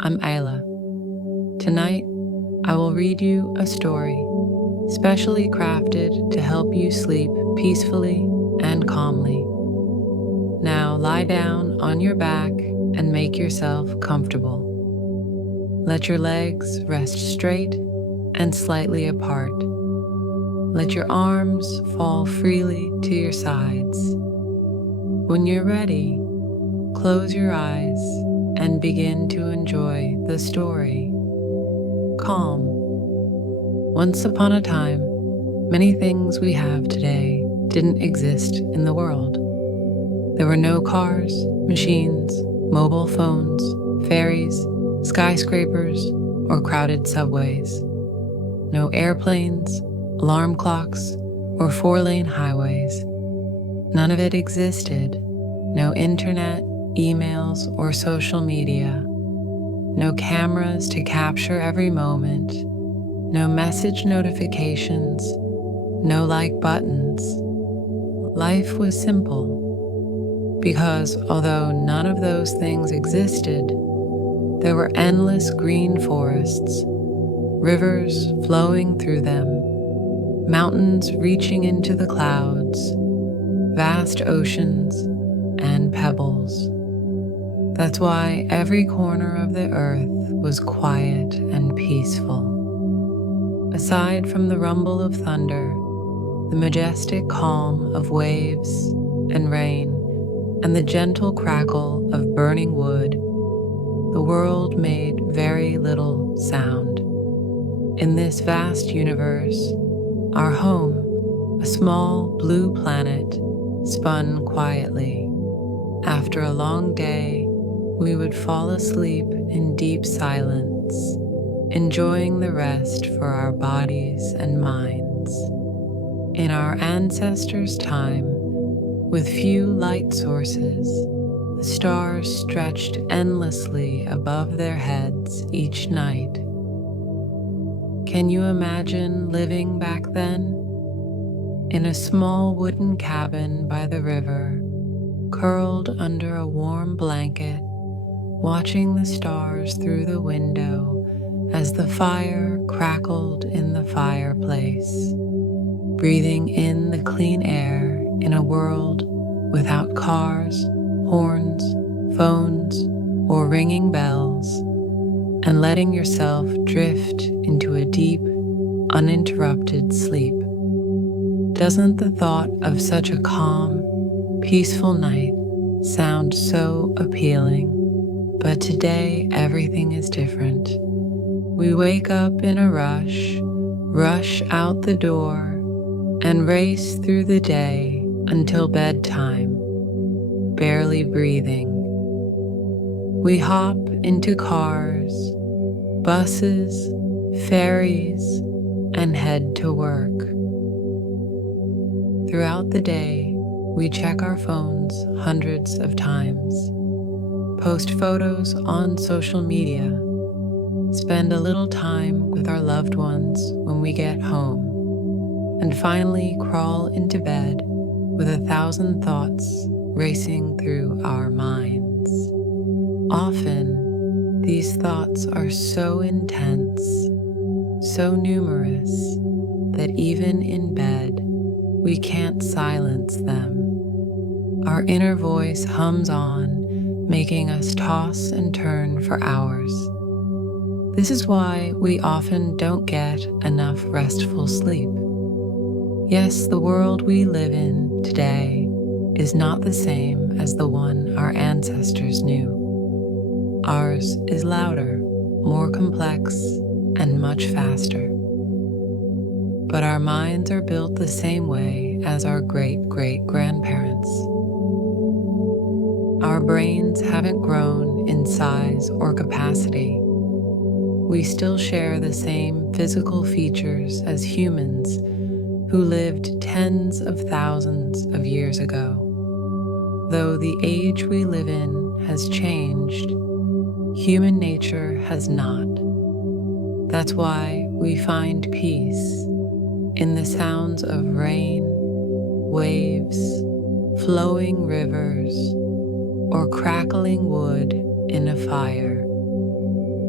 I'm Ayla. Tonight, I will read you a story specially crafted to help you sleep peacefully and calmly. Now lie down on your back and make yourself comfortable. Let your legs rest straight and slightly apart. Let your arms fall freely to your sides. When you're ready, close your eyes and begin to enjoy the story. Calm. Once upon a time, many things we have today didn't exist in the world. There were no cars, machines, mobile phones, ferries, skyscrapers, or crowded subways. No airplanes, alarm clocks, or four-lane highways. None of it existed. No internet, emails, or social media. No cameras to capture every moment. No message notifications. No like buttons. Life was simple because although none of those things existed, there were endless green forests, rivers flowing through them, mountains reaching into the clouds, vast oceans, and pebbles. That's why every corner of the earth was quiet and peaceful. Aside from the rumble of thunder, the majestic calm of waves and rain, and the gentle crackle of burning wood, the world made very little sound. In this vast universe, our home, a small blue planet, spun quietly. After a long day, we would fall asleep in deep silence, enjoying the rest for our bodies and minds. In our ancestors' time, with few light sources, the stars stretched endlessly above their heads each night. Can you imagine living back then? In a small wooden cabin by the river, curled under a warm blanket, watching the stars through the window as the fire crackled in the fireplace, breathing in the clean air in a world without cars, horns, phones, or ringing bells, and letting yourself drift into a deep, uninterrupted sleep. Doesn't the thought of such a calm, peaceful night sound so appealing? But today, everything is different. We wake up in a rush out the door, and race through the day until bedtime, barely breathing. We hop into cars, buses, ferries, and head to work. Throughout the day, we check our phones hundreds of times, post photos on social media, spend a little time with our loved ones when we get home, and finally crawl into bed with 1,000 thoughts racing through our minds. Often, these thoughts are so intense, so numerous, that even in bed, we can't silence them. Our inner voice hums on, making us toss and turn for hours. This is why we often don't get enough restful sleep. Yes, the world we live in today is not the same as the one our ancestors knew. Ours is louder, more complex, and much faster. But our minds are built the same way as our great-great-grandparents. Our brains haven't grown in size or capacity. We still share the same physical features as humans who lived tens of thousands of years ago. Though the age we live in has changed, human nature has not. That's why we find peace in the sounds of rain, waves, flowing rivers, or crackling wood in a fire.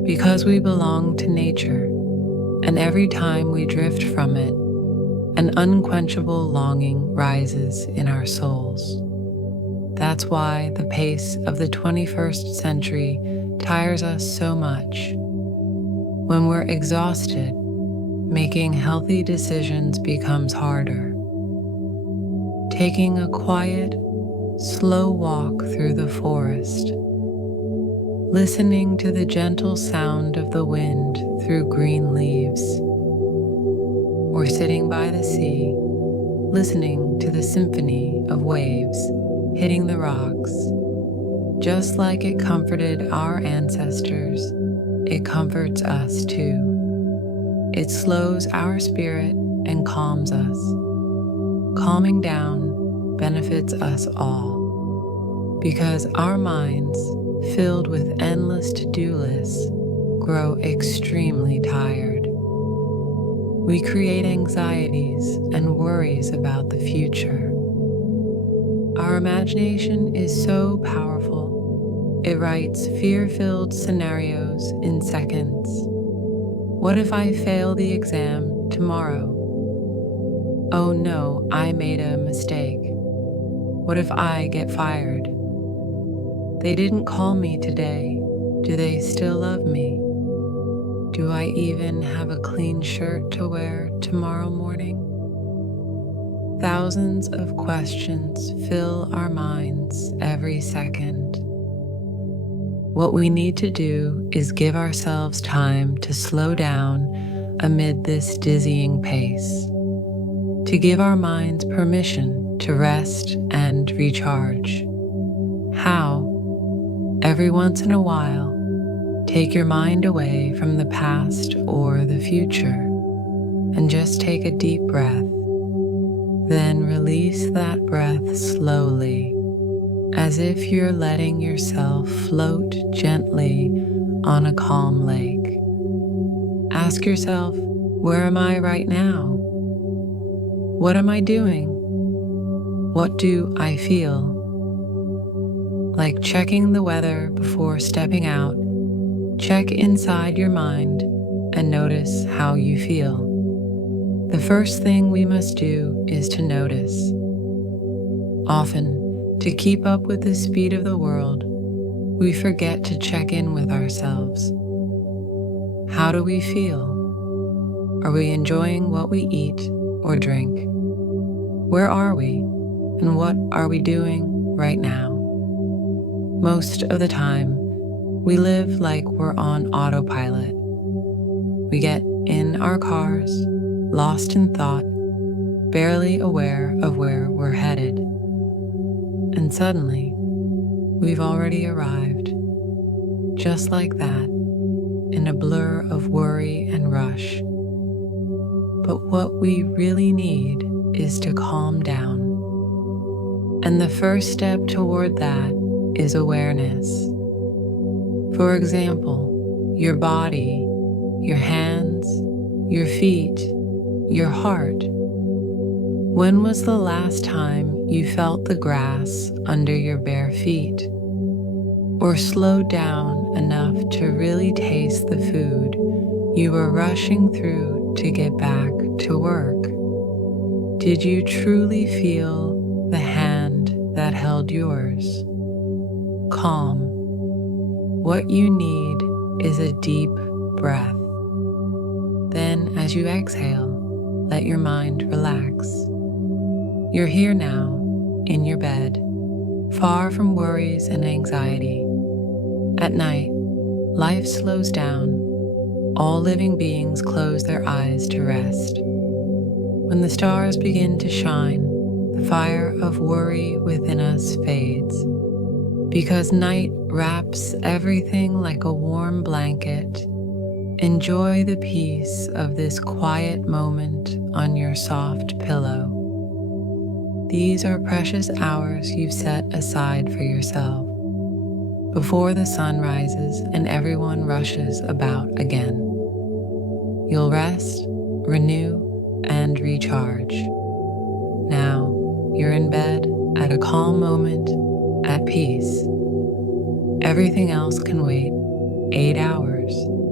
Because we belong to nature, and every time we drift from it, an unquenchable longing rises in our souls. That's why the pace of the 21st century tires us so much. When we're exhausted, making healthy decisions becomes harder. Taking a quiet, slow walk through the forest, listening to the gentle sound of the wind through green leaves, or sitting by the sea, listening to the symphony of waves hitting the rocks. Just like it comforted our ancestors, it comforts us too. It slows our spirit and calms us. Calming down benefits us all, because our minds, filled with endless to-do lists, grow extremely tired. We create anxieties and worries about the future. Our imagination is so powerful, it writes fear-filled scenarios in seconds. What if I fail the exam tomorrow? Oh no, I made a mistake. What if I get fired? They didn't call me today. Do they still love me? Do I even have a clean shirt to wear tomorrow morning? Thousands of questions fill our minds every second. What we need to do is give ourselves time to slow down amid this dizzying pace, to give our minds permission to rest and recharge. How? Every once in a while, take your mind away from the past or the future and just take a deep breath. Then release that breath slowly, as if you're letting yourself float gently on a calm lake. Ask yourself, where am I right now? What am I doing? What do I feel? Like checking the weather before stepping out, check inside your mind and notice how you feel. The first thing we must do is to notice. Often, to keep up with the speed of the world, we forget to check in with ourselves. How do we feel? Are we enjoying what we eat or drink? Where are we, and what are we doing right now? Most of the time, we live like we're on autopilot. We get in our cars, lost in thought, barely aware of where we're headed. And suddenly, we've already arrived, just like that, in a blur of worry and rush. But what we really need is to calm down. And the first step toward that is awareness. For example, your body, your hands, your feet, your heart. When was the last time you felt the grass under your bare feet? Or slowed down enough to really taste the food you were rushing through to get back to work? Did you truly feel the hand that held yours? Calm. What you need is a deep breath. Then, as you exhale, let your mind relax. You're here now, in your bed, far from worries and anxiety. At night, life slows down. All living beings close their eyes to rest. When the stars begin to shine, the fire of worry within us fades. Because night wraps everything like a warm blanket, enjoy the peace of this quiet moment on your soft pillow. These are precious hours you've set aside for yourself, before the sun rises and everyone rushes about again. You'll rest, renew, and recharge. Now, you're in bed at a calm moment, at peace. Everything else can wait 8 hours.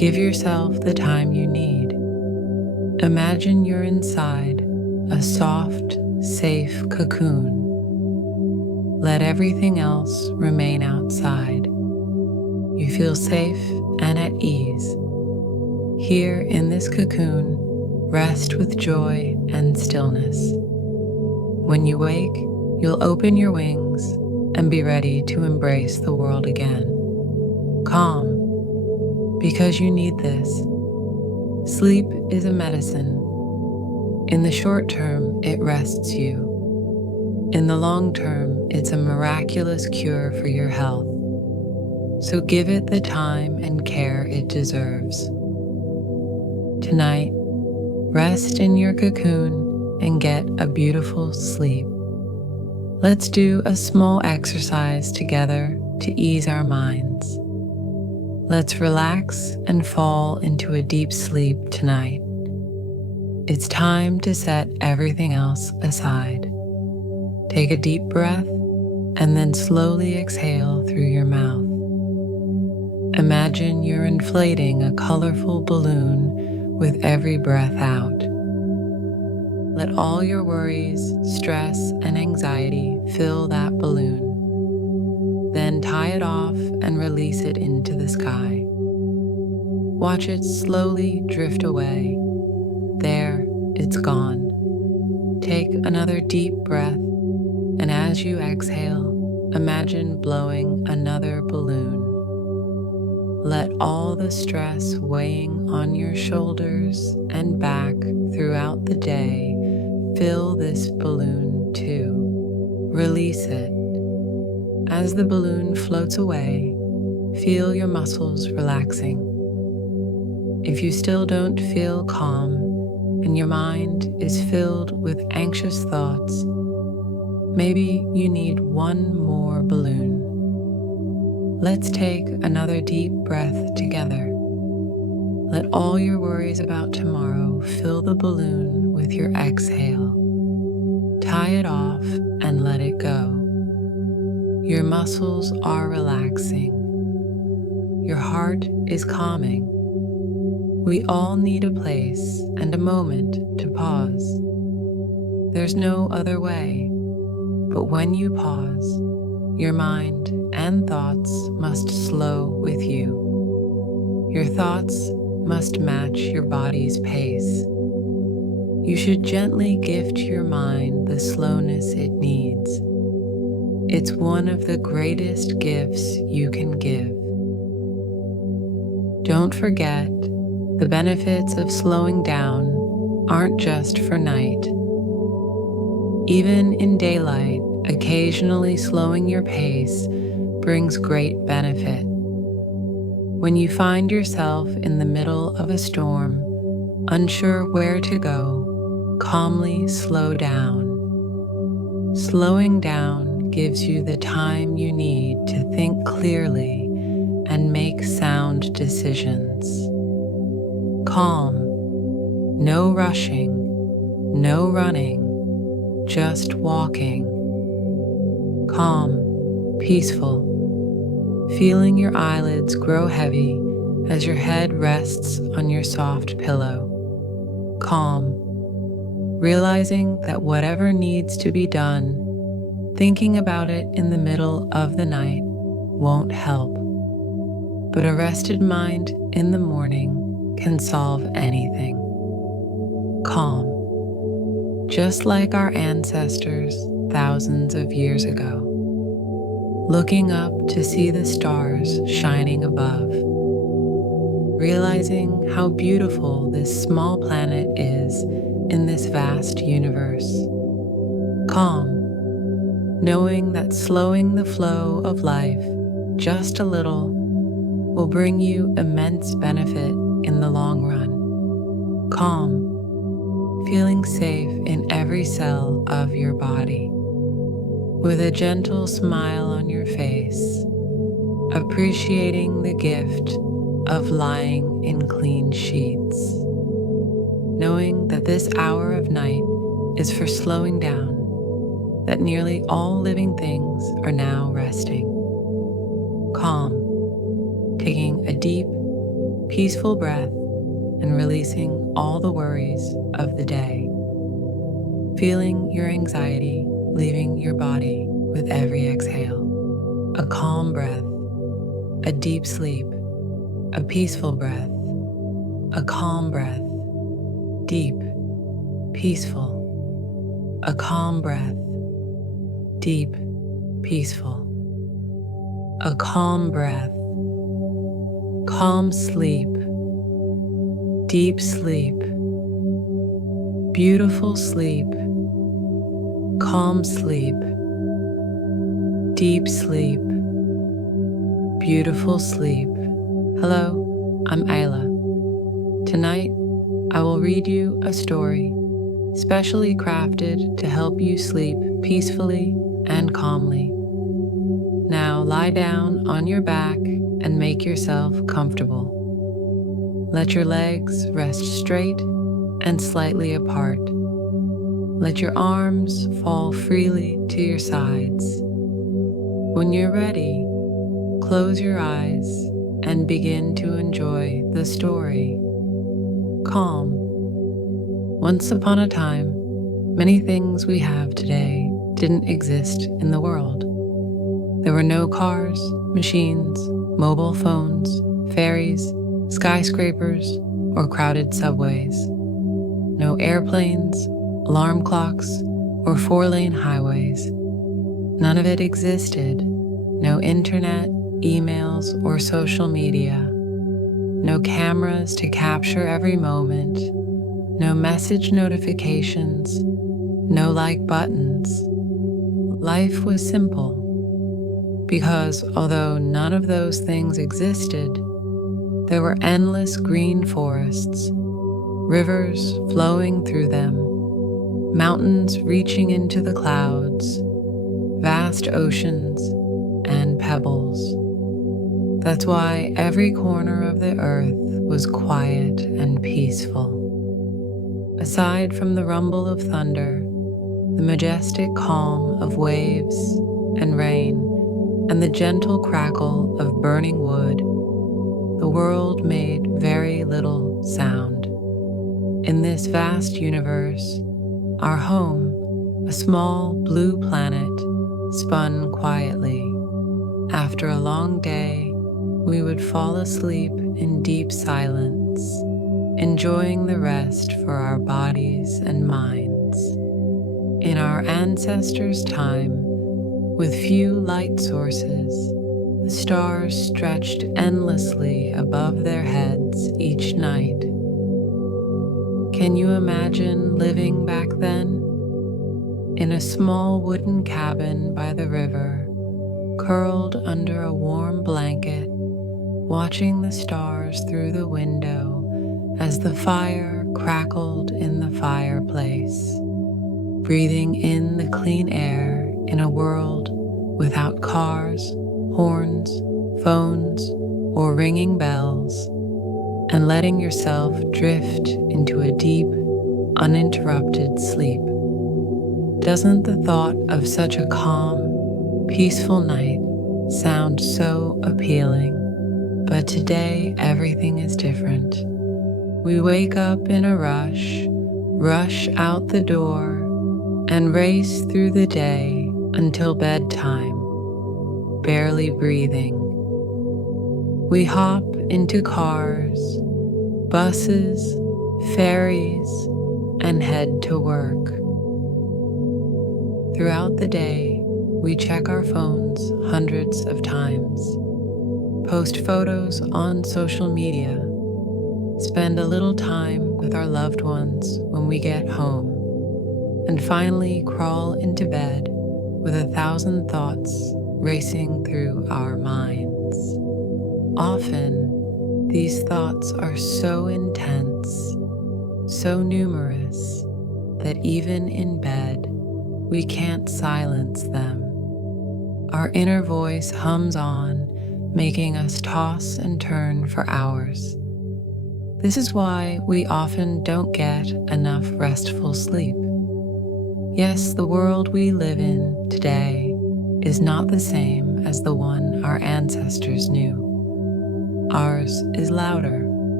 Give yourself the time you need. Imagine you're inside a soft, safe cocoon. Let everything else remain outside. You feel safe and at ease. Here in this cocoon, rest with joy and stillness. When you wake, you'll open your wings and be ready to embrace the world again. Calm, because you need this. Sleep is a medicine. In the short term, it rests you. In the long term, it's a miraculous cure for your health. So give it the time and care it deserves. Tonight, rest in your cocoon and get a beautiful sleep. Let's do a small exercise together to ease our minds. Let's relax and fall into a deep sleep tonight. It's time to set everything else aside. Take a deep breath and then slowly exhale through your mouth. Imagine you're inflating a colorful balloon with every breath out. Let all your worries, stress, and anxiety fill that balloon. Then tie it off and release it into the sky. Watch it slowly drift away. There, it's gone. Take another deep breath, and as you exhale, imagine blowing another balloon. Let all the stress weighing on your shoulders and back throughout the day fill this balloon too. Release it. As the balloon floats away, feel your muscles relaxing. If you still don't feel calm and your mind is filled with anxious thoughts, maybe you need one more balloon. Let's take another deep breath together. Let all your worries about tomorrow fill the balloon with your exhale. Tie it off and let it go. Your muscles are relaxing. Your heart is calming. We all need a place and a moment to pause. There's no other way, but when you pause, your mind and thoughts must slow with you. Your thoughts must match your body's pace. You should gently gift your mind the slowness it needs. It's one of the greatest gifts you can give. Don't forget, the benefits of slowing down aren't just for night. Even in daylight, occasionally slowing your pace brings great benefit. When you find yourself in the middle of a storm, unsure where to go, calmly slow down. Slowing down gives you the time you need to think clearly and make sound decisions. Calm, no rushing, no running, just walking. Calm, peaceful, feeling your eyelids grow heavy as your head rests on your soft pillow. Calm, realizing that whatever needs to be done, thinking about it in the middle of the night won't help. But a rested mind in the morning can solve anything. Calm, just like our ancestors thousands of years ago, looking up to see the stars shining above, realizing how beautiful this small planet is in this vast universe. Calm, knowing that slowing the flow of life just a little will bring you immense benefit in the long run. Calm, feeling safe in every cell of your body, with a gentle smile on your face, appreciating the gift of lying in clean sheets, knowing that this hour of night is for slowing down, that nearly all living things are now resting. Calm, taking a deep, peaceful breath and releasing all the worries of the day. Feeling your anxiety leaving your body with every exhale. A calm breath, a deep sleep, a peaceful breath, a calm breath, deep, peaceful, a calm breath, deep, peaceful, a calm breath, calm sleep, deep sleep, beautiful sleep, calm sleep, deep sleep, beautiful sleep. Hello, I'm Ayla. Tonight, I will read you a story specially crafted to help you sleep peacefully and calmly. Now lie down on your back and make yourself comfortable. Let your legs rest straight and slightly apart. Let your arms fall freely to your sides. When you're ready, close your eyes and begin to enjoy the story. Calm. Once upon a time, many things we have today didn't exist in the world. There were no cars, machines, mobile phones, ferries, skyscrapers, or crowded subways. No airplanes, alarm clocks, or four-lane highways. None of it existed. No internet, emails, or social media. No cameras to capture every moment. No message notifications. No like buttons. Life was simple. Because although none of those things existed, there were endless green forests, rivers flowing through them, mountains reaching into the clouds, vast oceans, and pebbles. That's why every corner of the earth was quiet and peaceful. Aside from the rumble of thunder, the majestic calm of waves and rain, and the gentle crackle of burning wood, the world made very little sound. In this vast universe, our home, a small blue planet, spun quietly. After a long day, we would fall asleep in deep silence, enjoying the rest for our bodies and minds. In our ancestors' time, with few light sources, the stars stretched endlessly above their heads each night. Can you imagine living back then? In a small wooden cabin by the river, curled under a warm blanket, watching the stars through the window as the fire crackled in the fireplace, breathing in the clean air in a world without cars, horns, phones, or ringing bells, and letting yourself drift into a deep, uninterrupted sleep. Doesn't the thought of such a calm, peaceful night sound so appealing? But today, everything is different. We wake up in a rush out the door, and race through the day until bedtime, barely breathing. We hop into cars, buses, ferries, and head to work. Throughout the day, we check our phones hundreds of times, post photos on social media, spend a little time with our loved ones when we get home, and finally crawl into bed with 1,000 thoughts racing through our minds. Often, these thoughts are so intense, so numerous, that even in bed, we can't silence them. Our inner voice hums on, making us toss and turn for hours. This is why we often don't get enough restful sleep. Yes, the world we live in today is not the same as the one our ancestors knew. Ours is louder,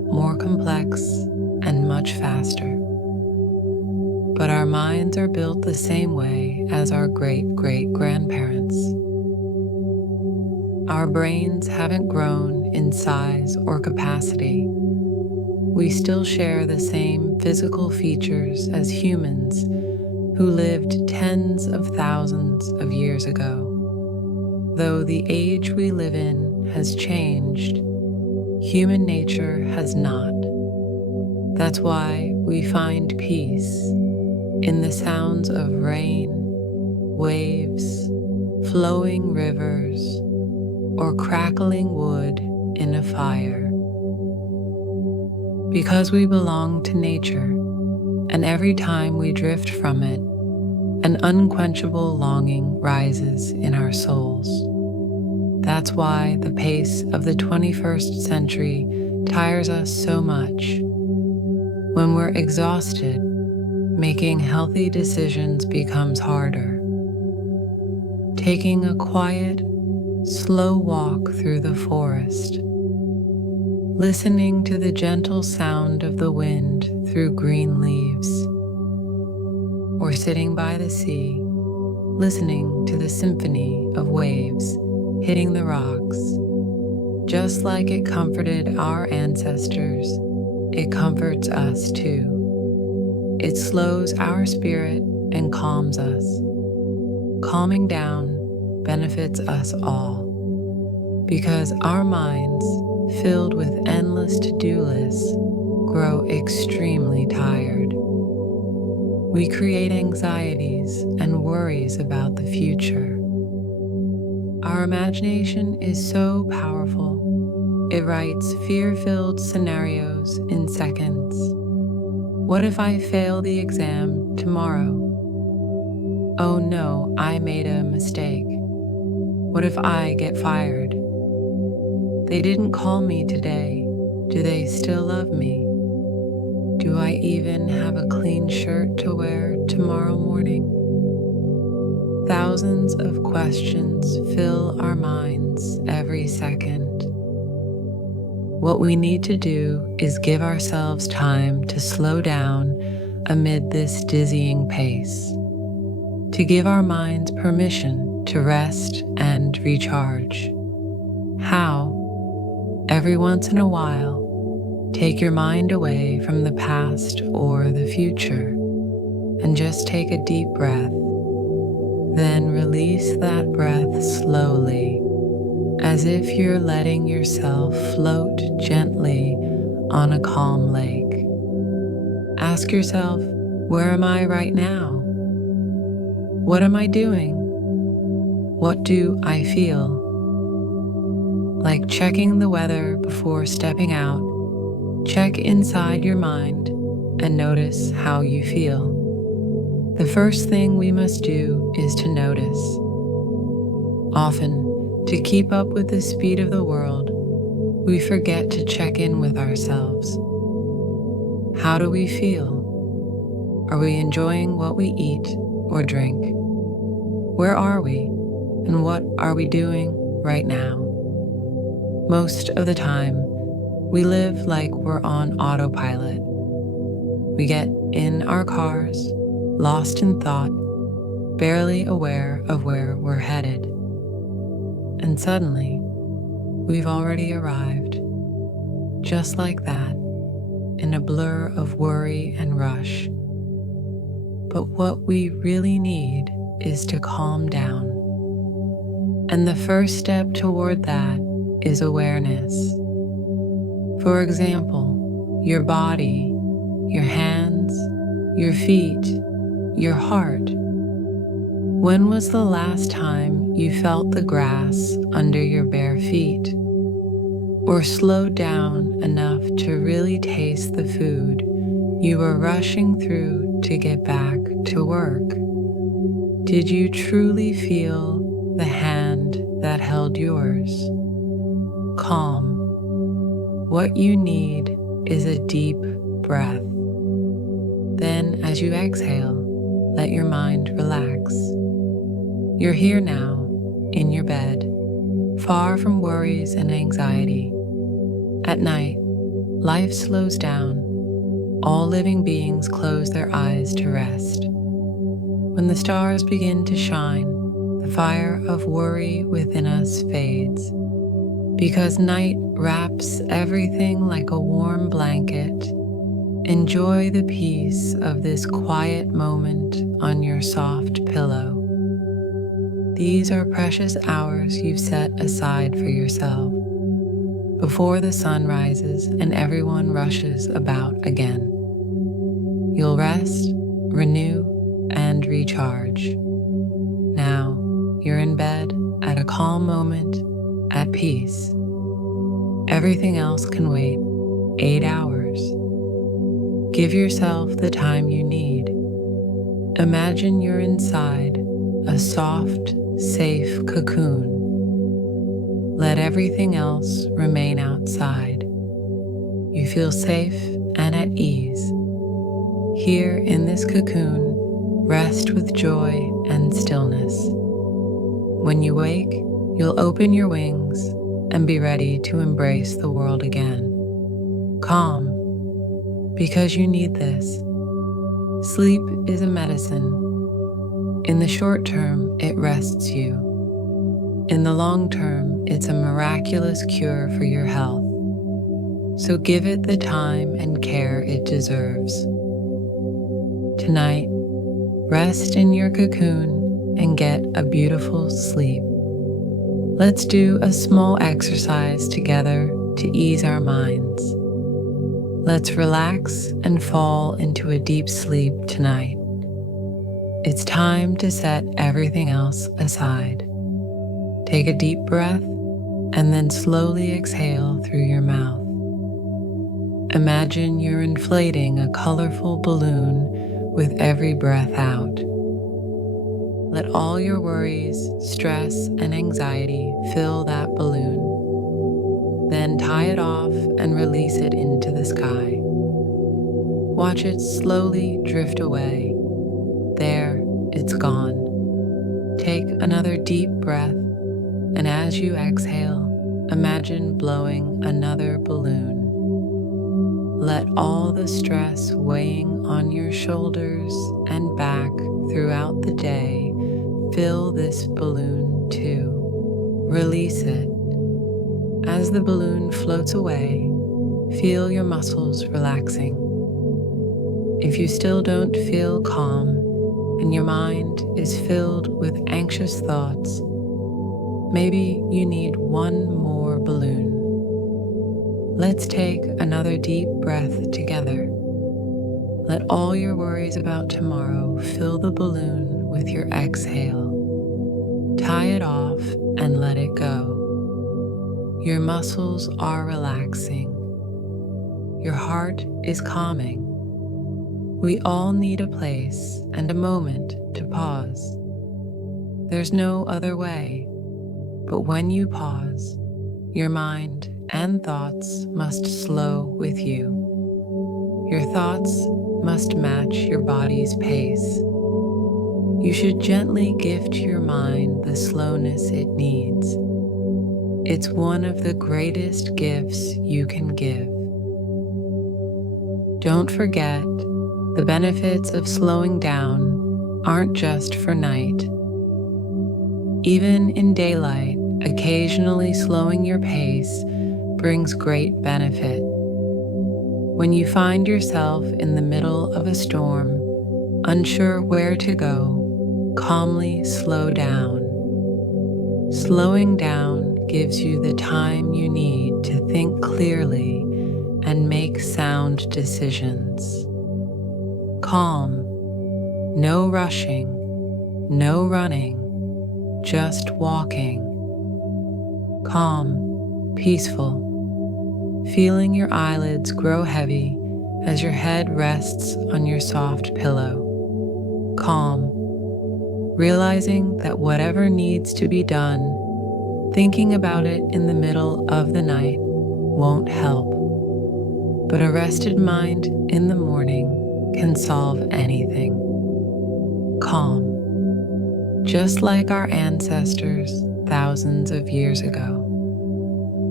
more complex and much faster. But our minds are built the same way as our great-great-grandparents. Our brains haven't grown in size or capacity. We still share the same physical features as humans who lived tens of thousands of years ago. Though the age we live in has changed, human nature has not. That's why we find peace in the sounds of rain, waves, flowing rivers, or crackling wood in a fire. Because we belong to nature, and every time we drift from it, an unquenchable longing rises in our souls. That's why the pace of the 21st century tires us so much. When we're exhausted, making healthy decisions becomes harder. Taking a quiet, slow walk through the forest, listening to the gentle sound of the wind through green leaves, or sitting by the sea, listening to the symphony of waves hitting the rocks. Just like it comforted our ancestors, it comforts us too. It slows our spirit and calms us. Calming down benefits us all, because our minds, filled with endless to-do lists, grow extremely tired. We create anxieties and worries about the future. Our imagination is so powerful, it writes fear-filled scenarios in seconds. What if I fail the exam tomorrow? Oh no, I made a mistake. What if I get fired? They didn't call me today. Do they still love me? Do I even have a clean shirt to wear tomorrow morning? Thousands of questions fill our minds every second. What we need to do is give ourselves time to slow down amid this dizzying pace, to give our minds permission to rest and recharge. How? Every once in a while, take your mind away from the past or the future and just take a deep breath. Then release that breath slowly, as if you're letting yourself float gently on a calm lake. Ask yourself, where am I right now? What am I doing? What do I feel? Like checking the weather before stepping out, check inside your mind and notice how you feel. The first thing we must do is to notice. Often, to keep up with the speed of the world, we forget to check in with ourselves. How do we feel? Are we enjoying what we eat or drink? Where are we, and what are we doing right now? Most of the time, we live like we're on autopilot. We get in our cars, lost in thought, barely aware of where we're headed. And suddenly, we've already arrived, just like that, in a blur of worry and rush. But what we really need is to calm down. And the first step toward that is awareness. For example, your body, your hands, your feet, your heart. When was the last time you felt the grass under your bare feet? Or slowed down enough to really taste the food you were rushing through to get back to work? Did you truly feel the hand that held yours? Calm. What you need is a deep breath. Then, as you exhale, let your mind relax. You're here now, in your bed, far from worries and anxiety. At night, life slows down. All living beings close their eyes to rest. When the stars begin to shine, the fire of worry within us fades. Because night wraps everything like a warm blanket, enjoy the peace of this quiet moment on your soft pillow. These are precious hours you've set aside for yourself before the sun rises and everyone rushes about again. You'll rest, renew, and recharge. Now, you're in bed at a calm moment, at peace. Everything else can wait 8 hours. Give yourself the time you need. Imagine you're inside a soft, safe cocoon. Let everything else remain outside. You feel safe and at ease. Here in this cocoon, rest with joy and stillness. When you wake, you'll open your wings and be ready to embrace the world again. Calm, because you need this. Sleep is a medicine. In the short term, it rests you. In the long term, it's a miraculous cure for your health. So give it the time and care it deserves. Tonight, rest in your cocoon and get a beautiful sleep. Let's do a small exercise together to ease our minds. Let's relax and fall into a deep sleep tonight. It's time to set everything else aside. Take a deep breath and then slowly exhale through your mouth. Imagine you're inflating a colorful balloon with every breath out. Let all your worries, stress, and anxiety fill that balloon. Then tie it off and release it into the sky. Watch it slowly drift away. There, it's gone. Take another deep breath, and as you exhale, imagine blowing another balloon. Let all the stress weighing on your shoulders and back throughout the day fill this balloon too. Release it. As the balloon floats away, feel your muscles relaxing. If you still don't feel calm and your mind is filled with anxious thoughts, maybe you need one more balloon. Let's take another deep breath together. Let all your worries about tomorrow fill the balloon with your exhale. Tie it off and let it go. Your muscles are relaxing. Your heart is calming. We all need a place and a moment to pause. There's no other way, but when you pause, your mind and thoughts must slow with you. Your thoughts must match your body's pace. You should gently gift your mind the slowness it needs. It's one of the greatest gifts you can give. Don't forget, the benefits of slowing down aren't just for night. Even in daylight, occasionally slowing your pace brings great benefit. When you find yourself in the middle of a storm, unsure where to go, calmly slow down. Slowing down gives you the time you need to think clearly and make sound decisions. Calm, no rushing, no running, just walking. Calm, peaceful, feeling your eyelids grow heavy as your head rests on your soft pillow. Calm, realizing that whatever needs to be done, thinking about it in the middle of the night won't help. But a rested mind in the morning can solve anything. Calm, just like our ancestors thousands of years ago.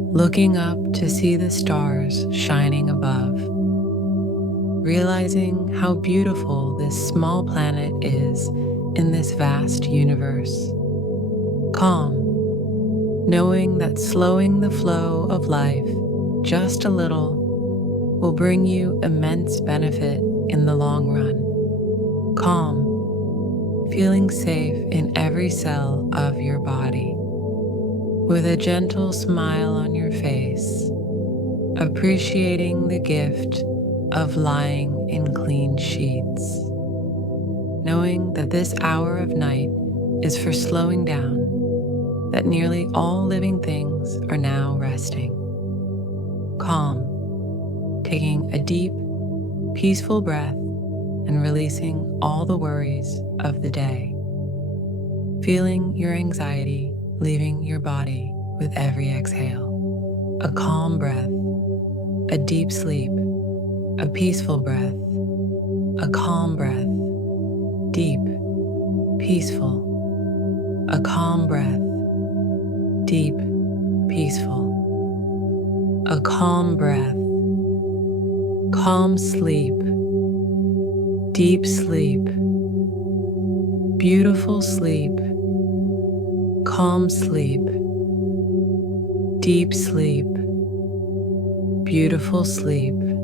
looking up to see the stars shining above, realizing how beautiful this small planet is in this vast universe. Calm, knowing that slowing the flow of life just a little will bring you immense benefit in the long run. Calm, feeling safe in every cell of your body, with a gentle smile on your face, appreciating the gift of lying in clean sheets, knowing that this hour of night is for slowing down, that nearly all living things are now resting. Calm, taking a deep, peaceful breath and releasing all the worries of the day, feeling your anxiety leaving your body with every exhale. A calm breath, a deep sleep, a peaceful breath, a calm breath, deep, peaceful, a calm breath, deep, peaceful, a calm breath, calm sleep, deep sleep, beautiful sleep, calm sleep, deep sleep, beautiful sleep,